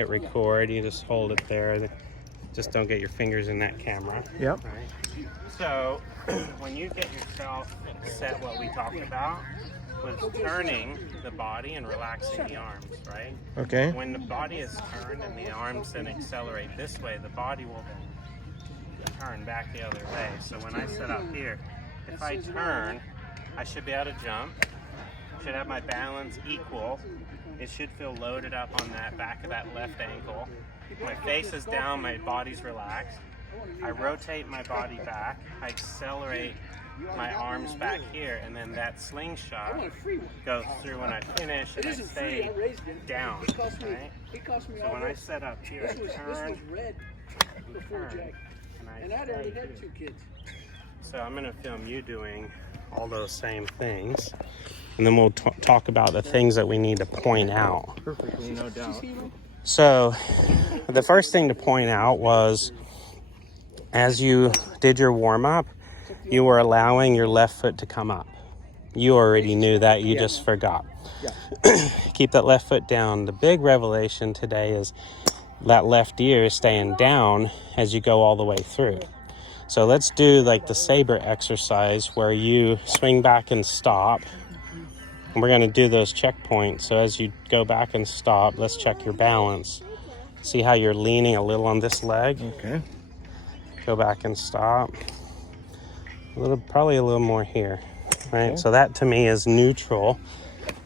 Hit record, you just hold it there. Just don't get your fingers in that camera. Yep. Right? So when you get yourself set, what we talked about was turning the body and relaxing the arms, right? Okay. When the body is turned and the arms then accelerate this way, the body will then turn back the other way. So when I set up here, if I turn, I should be able to jump. Should have my balance equal. It should feel loaded up on that back of that left ankle. My face is down, my body's relaxed. I rotate my body back, I accelerate my arms back here, and then that slingshot goes through when I finish and I stay down, right? So when I set up here, I turn, and I stay here. So I'm going to film you doing all those same things, and then we'll talk about the things that we need to point out. Perfectly, no doubt. So the first thing to point out was, as you did your warm-up, you were allowing your left foot to come up. You already knew that, you just forgot. Keep that left foot down. The big revelation today is that left ear is staying down as you go all the way through. So let's do like the Saber exercise where you swing back and stop. And we're going to do those checkpoints. So as you go back and stop, let's check your balance. See how you're leaning a little on this leg? Okay. Go back and stop. Probably a little more here, right? Okay. So that to me is neutral.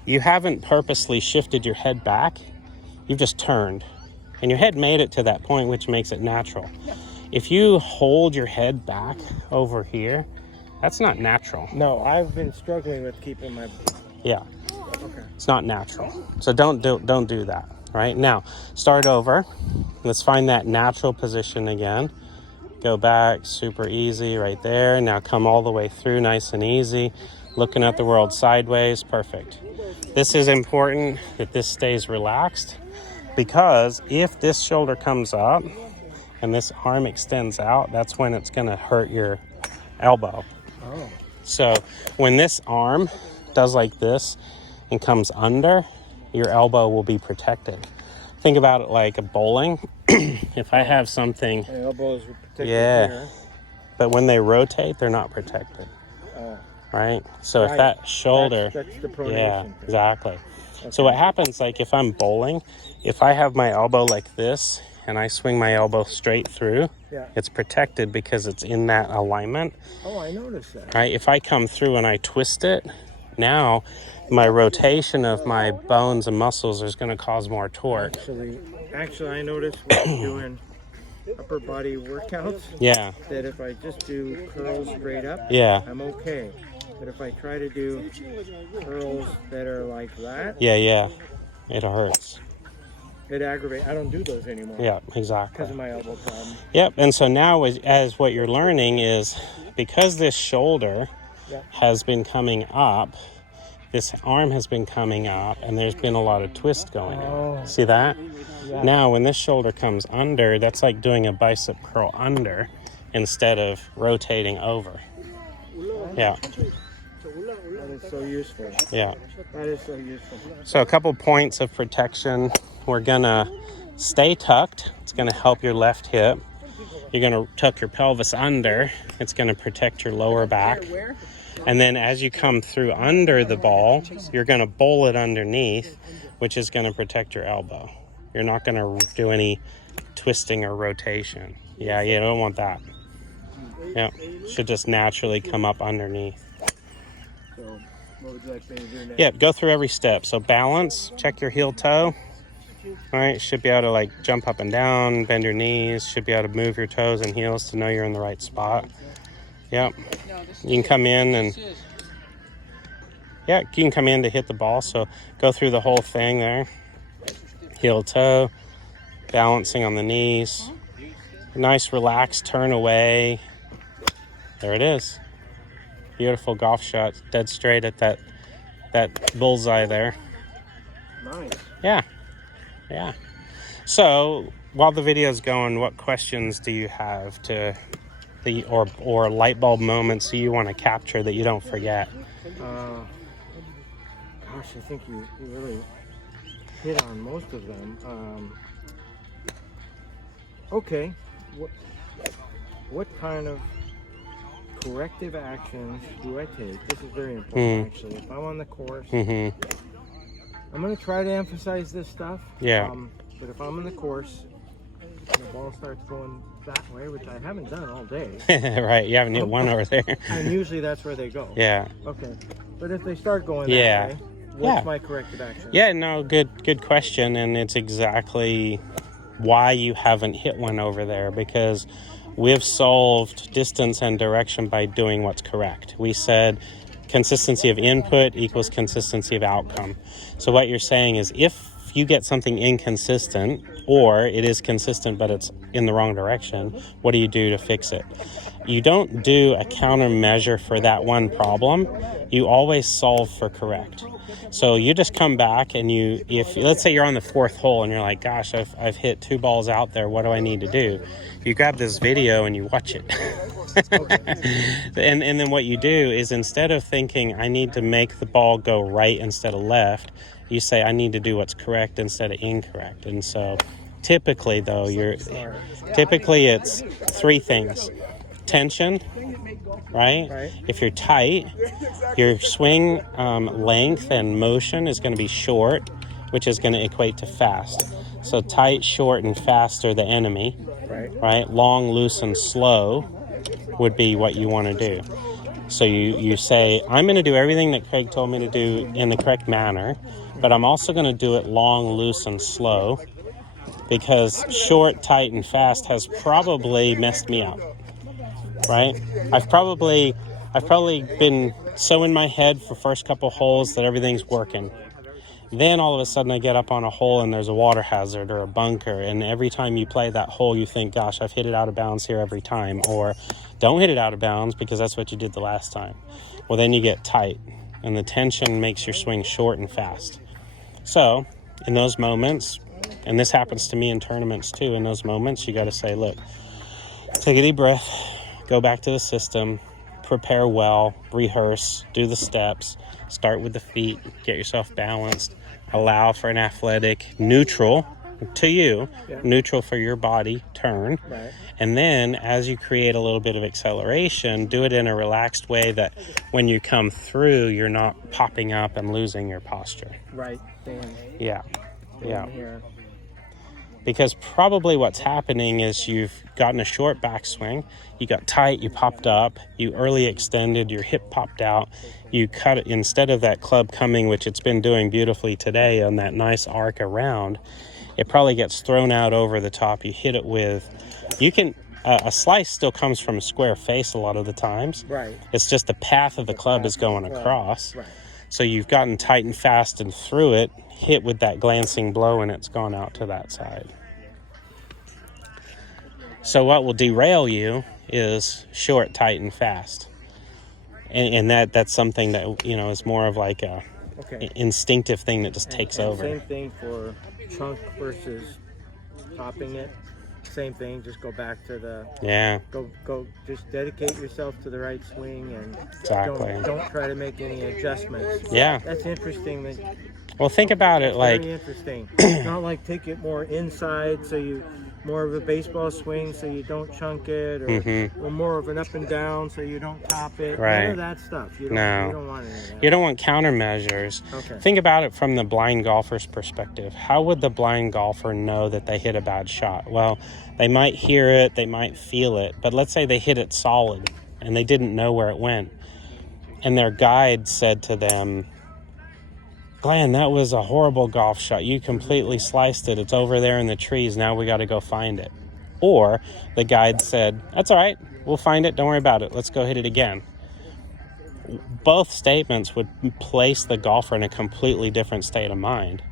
You haven't purposely shifted your head back. You've just turned. And your head made it to that point, which makes it natural. If you hold your head back over here, that's not natural. No, I've been struggling with keeping my... Yeah. Okay. It's not natural. So don't do that. Right? Now, start over. Let's find that natural position again. Go back, super easy right there. Now come all the way through, nice and easy. Looking at the world sideways, perfect. This is important that this stays relaxed, because if this shoulder comes up and this arm extends out, that's when it's gonna hurt your elbow. Oh. So when this arm does like this and comes under, your elbow will be protected. Think about it like a bowling. If I have something, my elbows are protected here, but when they rotate, they're not protected. Oh. Right? So if that shoulder, that's the pronation. Yeah, exactly. Okay. So what happens, like if I'm bowling, if I have my elbow like this and I swing my elbow straight through, it's protected because it's in that alignment. Oh, I noticed that. Right? If I come through and I twist it, now my rotation of my bones and muscles is going to cause more torque. Actually, I noticed when I'm doing upper body workouts, that if I just do curls straight up, I'm okay. But if I try to do curls that are like that, it hurts. It aggravates. I don't do those anymore. Yeah, exactly. Because of my elbow problem. Yep, and so now as what you're learning is, because this shoulder has been coming up, this arm has been coming up, and there's been a lot of twist going on. See that? Yeah. Now, when this shoulder comes under, that's like doing a bicep curl under instead of rotating over. Yeah. That is so useful. Yeah. That is so useful. So a couple points of protection. We're gonna stay tucked. It's gonna help your left hip. You're gonna tuck your pelvis under. It's gonna protect your lower back. And then as you come through under the ball, you're gonna bowl it underneath, which is gonna protect your elbow. You're not gonna do any twisting or rotation. Yeah, you don't want that. Yeah, should just naturally come up underneath. So, what would you like me to do next? Yeah, go through every step. So balance, check your heel toe. All right, should be able to like jump up and down, bend your knees, should be able to move your toes and heels to know you're in the right spot. Yep. You can come in and you can come in to hit the ball. So go through the whole thing there. Heel toe, balancing on the knees. Nice relaxed turn away. There it is. Beautiful golf shot, dead straight at that bullseye there. Nice. Yeah. So while the video is going, what questions do you have or light bulb moments you want to capture that you don't forget? Gosh, I think you really hit on most of them. Okay, what kind of corrective actions do I take? This is very important, actually. If I'm on the course, I'm going to try to emphasize this stuff. Yeah. But if I'm on the course, the ball starts going that way, which I haven't done all day. Right, you haven't hit one over there. And usually that's where they go. Yeah. Okay. But if they start going that way, what's my corrective action? Yeah, no, good question. And it's exactly why you haven't hit one over there, because we've solved distance and direction by doing what's correct. We said consistency of input equals consistency of outcome. So what you're saying is, if you get something inconsistent, or it is consistent but it's in the wrong direction, what do you do to fix it? You don't do a countermeasure for that one problem. You always solve for correct. So you just come back and if let's say you're on the 4th hole and you're like, gosh, I've hit 2 balls out there, what do I need to do? You grab this video and you watch it. and then what you do is, instead of thinking I need to make the ball go right instead of left, you say I need to do what's correct instead of incorrect. And so typically though, it's 3 things. Tension, right? If you're tight, your swing length and motion is going to be short, which is going to equate to fast. So tight, short, and fast are the enemy, right? Long, loose, and slow would be what you want to do. So you say, I'm going to do everything that Craig told me to do in the correct manner, but I'm also going to do it long, loose, and slow, because short, tight, and fast has probably messed me up. Right? I've probably been so in my head for first couple holes that everything's working. Then all of a sudden I get up on a hole and there's a water hazard or a bunker, and every time you play that hole you think, gosh, I've hit it out of bounds here every time, or don't hit it out of bounds because that's what you did the last time. Well, then you get tight, and the tension makes your swing short and fast. So in those moments, and this happens to me in tournaments too, in those moments you got to say, look, take a deep breath, go back to the system, prepare well, rehearse, do the steps, start with the feet, get yourself balanced, allow for an athletic, neutral to you, neutral for your body turn. Right. And then as you create a little bit of acceleration, do it in a relaxed way that when you come through, you're not popping up and losing your posture. Right. Yeah. Because probably what's happening is you've gotten a short backswing, you got tight, you popped up, you early extended, your hip popped out, you cut it, instead of that club coming, which it's been doing beautifully today on that nice arc around, it probably gets thrown out over the top. You hit it with, a slice still comes from a square face a lot of the times. Right. It's just the path of the club is going across. Right. So you've gotten tight and fast and through it, hit with that glancing blow, and it's gone out to that side. So what will derail you is short, tight, and fast. And that's something that, is more of like a instinctive thing that just takes over. Same thing for chunk versus topping it. Same thing, just go back to the go just dedicate yourself to the right swing, and don't try to make any adjustments. That's interesting. Well, think about it like very interesting. Not like take it more inside, so you more of a baseball swing, so you don't chunk it, or more of an up and down, so you don't top it. None of that stuff. You don't want any of that. You don't want countermeasures. Think about it from the blind golfer's perspective. How would the blind golfer know that they hit a bad shot? Well, they might hear it, they might feel it, but let's say they hit it solid and they didn't know where it went, and their guide said to them, Glenn, that was a horrible golf shot. You completely sliced it. It's over there in the trees. Now we got to go find it. Or the guide said, that's all right. We'll find it. Don't worry about it. Let's go hit it again. Both statements would place the golfer in a completely different state of mind.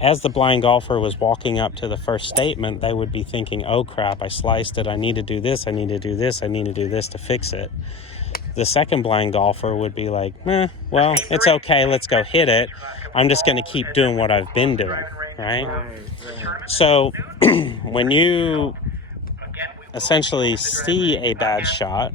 As the blind golfer was walking up to the first statement, they would be thinking, oh crap, I sliced it. I need to do this. I need to do this. I need to do this to fix it. The second blind golfer would be like, well, it's okay. Let's go hit it. I'm just going to keep doing what I've been doing, right? So when you essentially see a bad shot,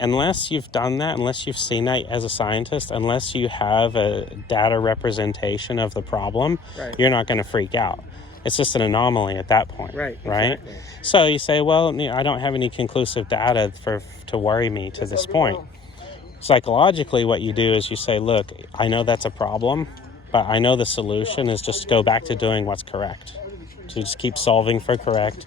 unless you've done that, unless you've seen that as a scientist, unless you have a data representation of the problem, you're not going to freak out. It's just an anomaly at that point, right? Exactly. So you say, well, I don't have any conclusive data to worry me to this point. Psychologically, what you do is you say, look, I know that's a problem, but I know the solution is just go back to doing what's correct. So just keep solving for correct.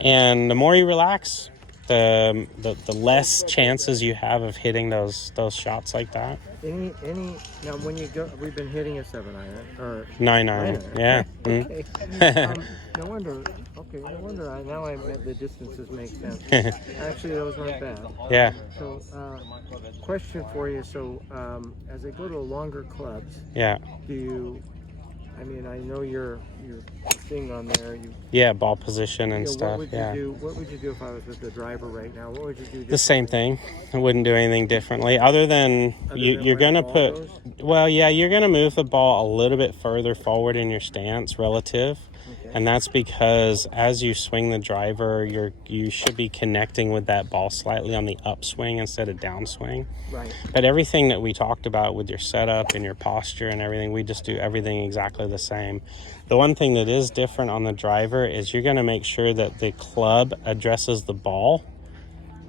And the more you relax, the less chances you have of hitting those shots like that. Any now when you go, we've been hitting a 7-iron or 9-iron, yeah. Okay. No wonder. Okay, no wonder. Now the distances make sense. Actually, those weren't bad. Yeah. So, question for you. So, as I go to longer clubs, yeah. Do you? I mean, I know your thing on there. Ball position and stuff. What would you do if I was with the driver right now? What would you do? The same thing. I wouldn't do anything differently, other than you're going to put. Well, yeah, you're going to move the ball a little bit further forward in your stance relative. And that's because as you swing the driver, you should be connecting with that ball slightly on the upswing instead of downswing. Right. But everything that we talked about with your setup and your posture and everything, we just do everything exactly the same. The one thing that is different on the driver is you're going to make sure that the club addresses the ball,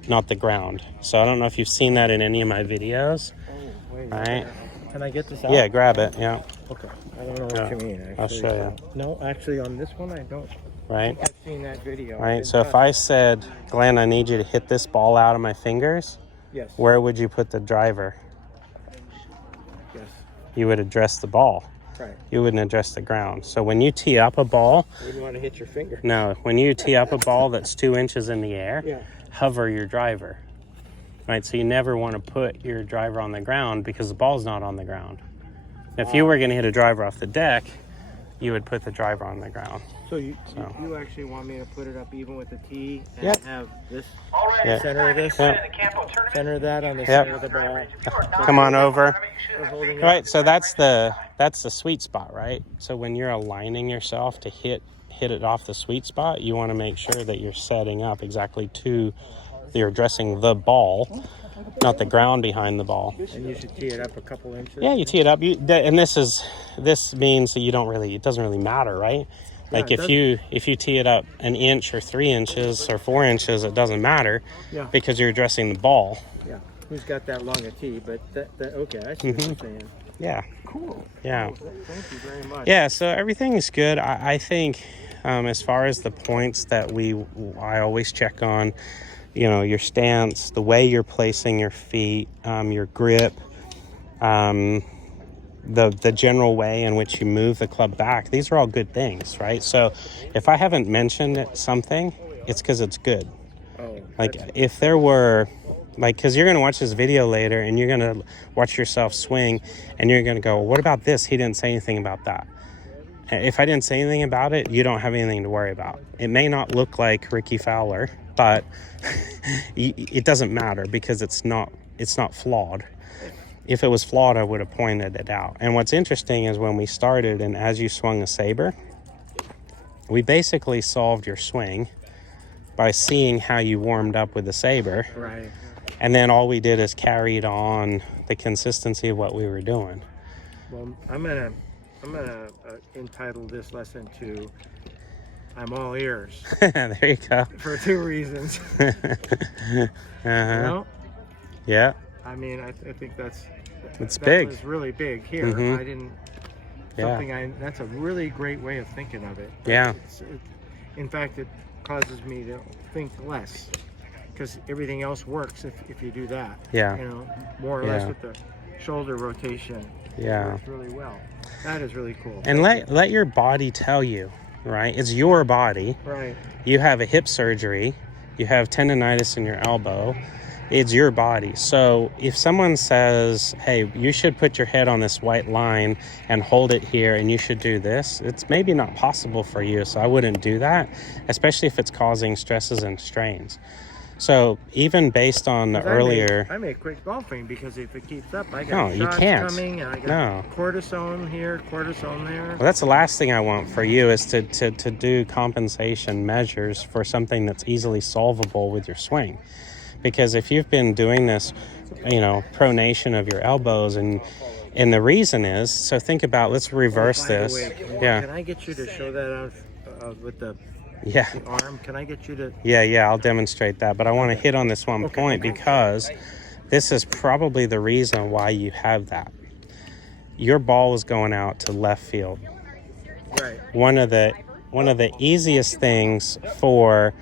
not the ground. So I don't know if you've seen that in any of my videos. Oh, wait. Right? Can I get this out? Yeah, grab it. Yeah. Okay. I don't know what you mean, actually. I'll show you. No, actually, on this one, I don't. Right? I've seen that video. Right. So if I said, Glenn, I need you to hit this ball out of my fingers, yes. Where would you put the driver? Yes. You would address the ball. Right. You wouldn't address the ground. So when you tee up a ball... You wouldn't want to hit your finger. No. When you tee up a ball that's 2 inches in the air, hover your driver. Right? So you never want to put your driver on the ground because the ball's not on the ground. If you were going to hit a driver off the deck, you would put the driver on the ground. So you actually want me to put it up even with the tee and have this center of this? Center of that on the center of the ball. Come on over. Right, so that's the sweet spot, right? So when you're aligning yourself to hit it off the sweet spot, you want to make sure that you're setting up exactly you're addressing the ball, not the ground behind the ball. And you should tee it up a couple inches. Yeah, you tee it up. And this means that it doesn't really matter, right? Like if you tee it up an inch or 3 inches or 4 inches, it doesn't matter because you're addressing the ball. Yeah. Who's got that long a tee? But okay, I see what you're saying. Yeah. Cool. Yeah. Cool. Thank you very much. Yeah. So everything is good. I think as far as the points that I always check on, your stance, the way you're placing your feet, your grip, the general way in which you move the club back. These are all good things, right? So if I haven't mentioned something, it's because it's good. If there were, because you're going to watch this video later and you're going to watch yourself swing and you're going to go, well, what about this? He didn't say anything about that. If I didn't say anything about it, you don't have anything to worry about. It may not look like Ricky Fowler, but it doesn't matter because it's not flawed. If it was flawed, I would have pointed it out. And what's interesting is when we started and as you swung the Saber, we basically solved your swing by seeing how you warmed up with the Saber. Right. And then all we did is carried on the consistency of what we were doing. Well, I'm gonna entitle this lesson to "I'm all ears." There you go. For 2 reasons. Yeah. I mean, I think that big. was really big here. I didn't. That's a really great way of thinking of it. Yeah. In fact, it causes me to think less because everything else works if you do that. Yeah. More or less with the shoulder rotation. Yeah. It works really well. That is really cool. And let your body tell you, right? It's your body. Right. You have a hip surgery. You have tendonitis in your elbow. It's your body. So if someone says, hey, you should put your head on this white line and hold it here and you should do this, it's maybe not possible for you. So I wouldn't do that, especially if it's causing stresses and strains. So even based on the earlier... I may quit golfing because if it keeps up, I got shots coming and I got cortisone here, cortisone there. Well, that's the last thing I want for you is to do compensation measures for something that's easily solvable with your swing. Because if you've been doing this, pronation of your elbows and the reason is, so think about, let's reverse this. Can I get you to show that with the Yeah. the arm. Can I get you to? Yeah, I'll demonstrate that. But I want to hit on this one point because this is probably the reason why you have that. Your ball was going out to left field. Right. One of the easiest things for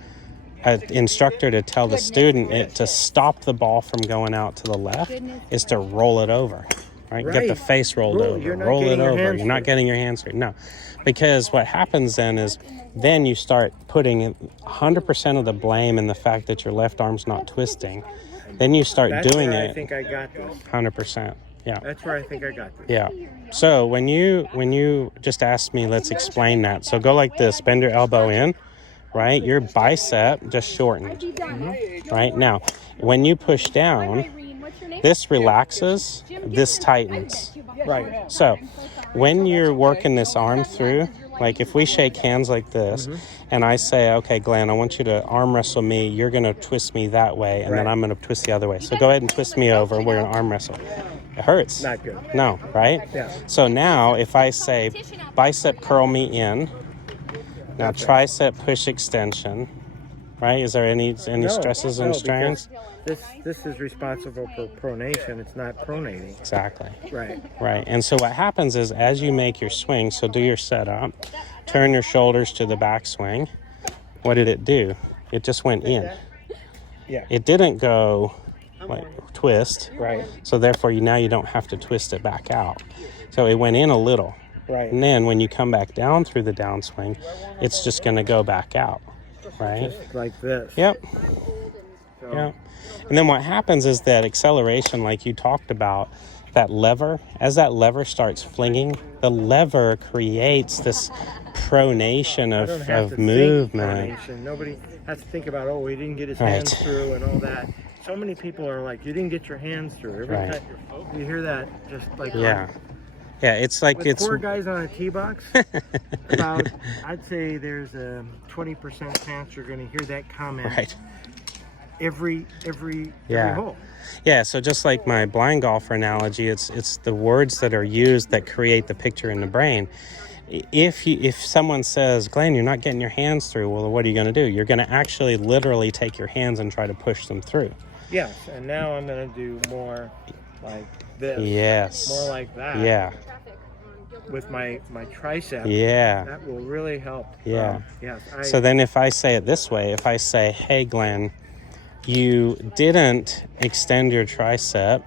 an instructor to tell the student to stop the ball from going out to the left is to roll it over. Right? Get the face rolled over. Roll it over. You're not getting your hands through. No. Because what happens then is then you start putting 100% of the blame in the fact that your left arm's not twisting. Then you start doing it. I think I got this. 100%. Yeah. That's where I think I got this. Yeah. So when you just asked me, let's explain that. So go like this, bend your elbow in, right? Your bicep just shortened. Right? Now, when you push down, this relaxes, this tightens. Right. So when you're working this arm through, like if we shake hands like this and I say, okay, Glenn, I want you to arm wrestle me. You're going to twist me that way and then I'm going to twist the other way. So go ahead and twist me over and we're going to arm wrestle. It hurts. Not good. No, right? Yeah. So now if I say bicep curl me in, now tricep push extension, right? Is there any stresses and strains? This is responsible for pronation. It's not pronating. Exactly. Right. Right. And so what happens is as you make your swing, so do your setup, turn your shoulders to the backswing. What did it do? It just went in. Yeah. It didn't go like twist. Right. So therefore now you don't have to twist it back out. So it went in a little. Right. And then when you come back down through the downswing, it's just going to go back out. Right? Just like this. Yep. So, Yeah. And then what happens is that acceleration, like you talked about, that lever, as that lever starts flinging, the lever creates this pronation of movement. Nobody has to think about, he didn't get his hands through and all that. So many people are like, you didn't get your hands through. Every time you hear that, just like... Yeah. Yeah, it's like with it's... 4 guys on a tee box, about, I'd say there's a 20% chance you're going to hear that comment. Right. Every hole. Yeah, so just like my blind golfer analogy, it's the words that are used that create the picture in the brain. If someone says, Glenn, you're not getting your hands through, well, what are you going to do? You're going to actually literally take your hands and try to push them through. Yes, and now I'm going to do more like this. Yes. More like that. Yeah. With my tricep. Yeah. That will really help. Yeah. Yes. So then if I say it this way, if I say, hey, Glenn, you didn't extend your tricep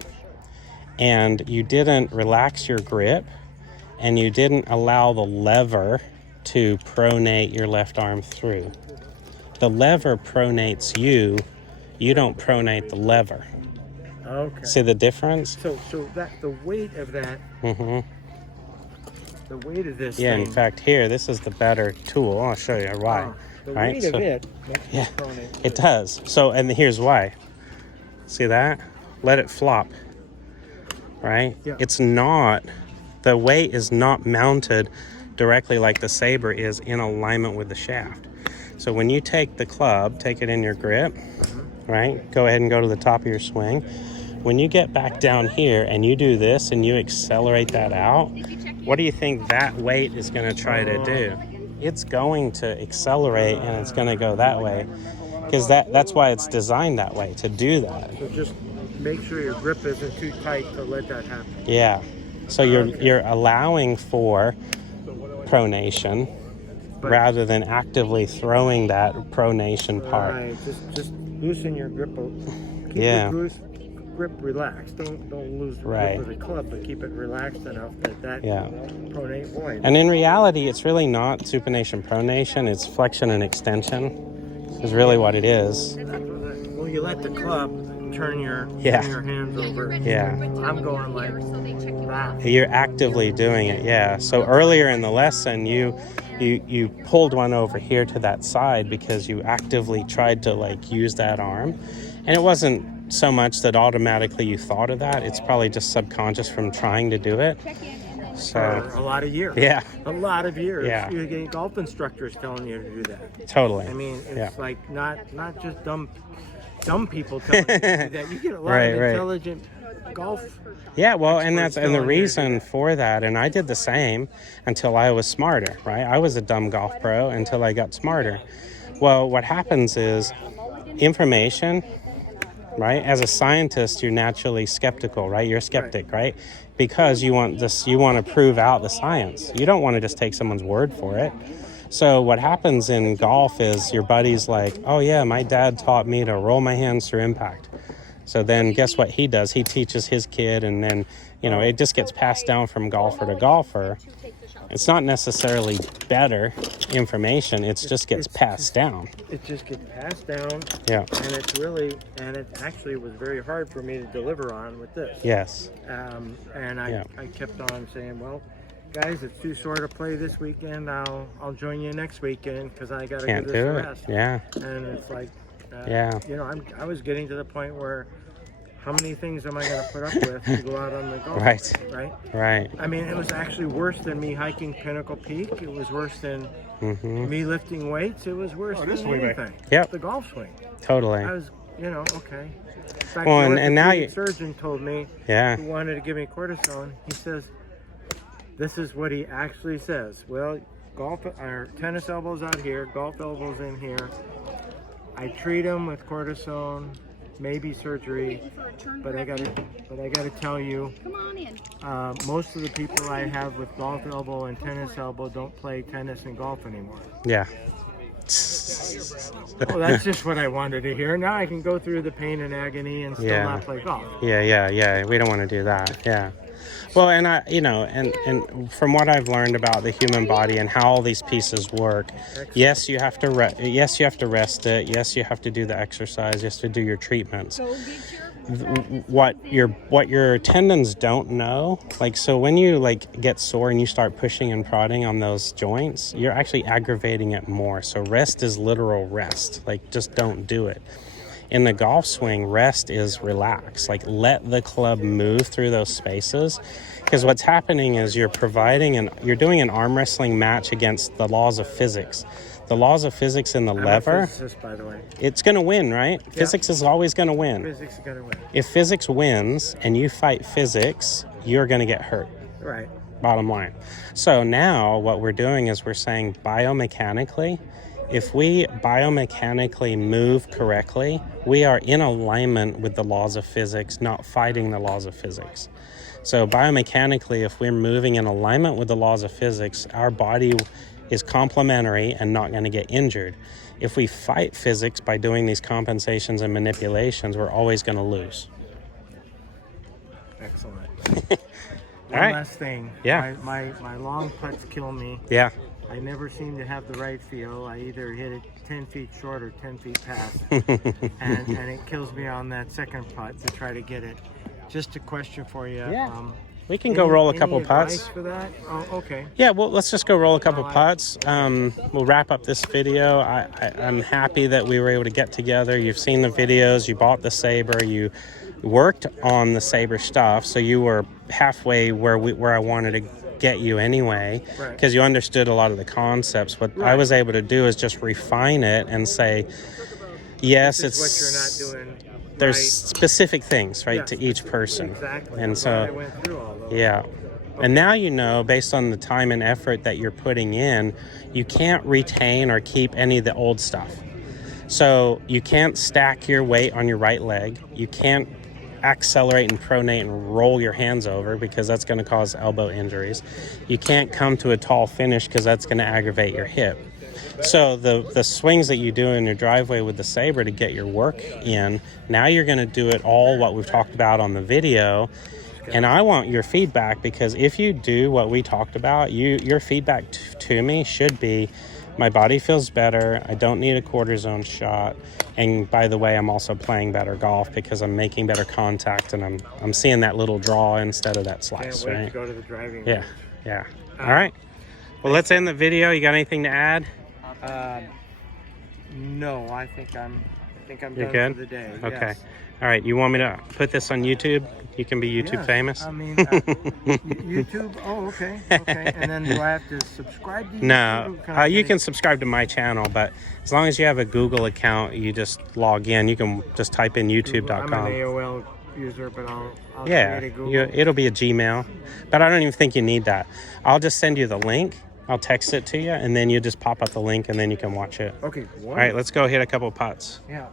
and you didn't relax your grip and you didn't allow the lever to pronate your left arm through. The lever pronates you. You don't pronate the lever. Okay. See the difference? So that the weight of that. The weight of this. Yeah. thing, In fact, here this is the better tool. I'll show you why. The weight of it makes it pronate. It does. So, and here's why. See that? Let it flop. Right? Yeah. It's not. The weight is not mounted directly like the Saber is in alignment with the shaft. So when you take the club, take it in your grip, right? Go ahead and go to the top of your swing. When you get back down here and you do this and you accelerate that out, what do you think that weight is going to try to do? It's going to accelerate and it's going to go that way because that's why it's designed that way, to do that. So just make sure your grip isn't too tight to let that happen. Yeah. So you're allowing for pronation rather than actively throwing that pronation part. Right. Just loosen your grip. Keep your grip relaxed. Don't lose the grip of the club, but keep it relaxed enough that pronate point. And in reality, it's really not supination pronation. It's flexion and extension. Is really what it is. Well, you let the club turn your hands over. Yeah. I'm going like that. You're actively doing it. Yeah. So earlier in the lesson, you pulled one over here to that side because you actively tried to like use that arm, and it wasn't so much that automatically you thought of that. It's probably just subconscious from trying to do it. So for a lot of years. Yeah. A lot of years. Yeah. You get golf instructors telling you to do that. Totally. I mean, it's like not just dumb people telling you to do that. You get a lot of intelligent golf. Yeah, well, and the reason for that, and I did the same until I was smarter, right? I was a dumb golf pro until I got smarter. Well, what happens is information, right? As a scientist, you're naturally skeptical, right? You're a skeptic, right? Because you want to prove out the science. You don't want to just take someone's word for it. So what happens in golf is your buddy's like, oh yeah, my dad taught me to roll my hands through impact. So then guess what he does? He teaches his kid, and then, it just gets passed down from golfer to golfer. It's not necessarily better information. It just gets passed down. It just gets passed down. Yeah. And it actually was very hard for me to deliver on with this. Yes. And I kept on saying, well, guys, it's too sore to play this weekend. I'll join you next weekend because I got to give this a rest. Yeah. And it's like, I was getting to the point where, how many things am I going to put up with to go out on the golf course, right? I mean, it was actually worse than me hiking Pinnacle Peak. It was worse than me lifting weights. It was worse than anything. Yep. The golf swing. Totally. I was, okay. In fact, and now the surgeon told me, who wanted to give me cortisone, he says, this is what he actually says. Well, tennis elbows out here, golf elbows in here. I treat them with cortisone, maybe surgery, but I gotta tell you, most of the people I have with golf elbow and tennis elbow don't play tennis and golf anymore. Yeah. Well, that's just what I wanted to hear. Now I can go through the pain and agony and still not play golf. Yeah. We don't want to do that. Yeah. Well, and and from what I've learned about the human body and how all these pieces work, yes, you have to rest it. Yes, you have to do the exercise. You have to do your treatments. What your tendons don't know, so when you get sore and you start pushing and prodding on those joints, you're actually aggravating it more. So rest is literal rest. Just don't do it. In the golf swing, rest is relax. Let the club move through those spaces, because what's happening is you're doing an arm wrestling match against the laws of physics. The laws of physics in the lever. I'm a physicist, by the way. It's going to win, right? Yeah. Physics is always going to win. Physics is going to win. If physics wins and you fight physics, you're going to get hurt. Right. Bottom line. So now what we're doing is we're saying biomechanically, if we biomechanically move correctly, we are in alignment with the laws of physics, not fighting the laws of physics. So biomechanically, if we're moving in alignment with the laws of physics, our body is complementary and not going to get injured. If we fight physics by doing these compensations and manipulations, we're always going to lose. Excellent. One last thing. Yeah. My long putts kill me. Yeah. I never seem to have the right feel. I either hit it 10 feet short or 10 feet past. and it kills me on that second putt to try to get it. Just a question for you. Yeah. We can go roll a couple putts. For that? Oh, okay. Yeah, well, let's just go roll a couple putts. We'll wrap up this video. I'm happy that we were able to get together. You've seen the videos. You bought the Saber. You worked on the Saber stuff, so you were halfway where I wanted to get you anyway, because you understood a lot of the concepts. What I was able to do is just refine it and say, yes, it's what you're not doing. There's specific things, to each person. Exactly. And so, I went through all those. yeah. Okay. And now you know, based on the time and effort that you're putting in, you can't retain or keep any of the old stuff. So you can't stack your weight on your right leg. You can't accelerate and pronate and roll your hands over, because that's going to cause elbow injuries. You can't come to a tall finish, because that's going to aggravate your hip. So the swings that you do in your driveway with the Saber to get your work in, now you're going to do it all what we've talked about on the video. And I want your feedback, because if you do what we talked about, your feedback to me should be, my body feels better, I don't need a cortisone shot, and by the way, I'm also playing better golf because I'm making better contact, and I'm seeing that little draw instead of that slice. Can't wait to go to the driving range. Yeah. All right. Well, let's end the video. You got anything to add? No, I think I'm You're done good? for the day. Okay. Yes. All right. You want me to put this on YouTube? You can be YouTube famous? I mean, YouTube. Oh, okay. And then do I have to subscribe to YouTube? No. You can subscribe to my channel, but as long as you have a Google account, you just log in. You can just type in youtube.com. I'm an AOL user, but I'll Yeah, create a Google. it'll be a Gmail, but I don't even think you need that. I'll just send you the link. I'll text it to you, and then you just pop up the link, and then you can watch it. Okay. All right, let's go hit a couple putts. Yeah.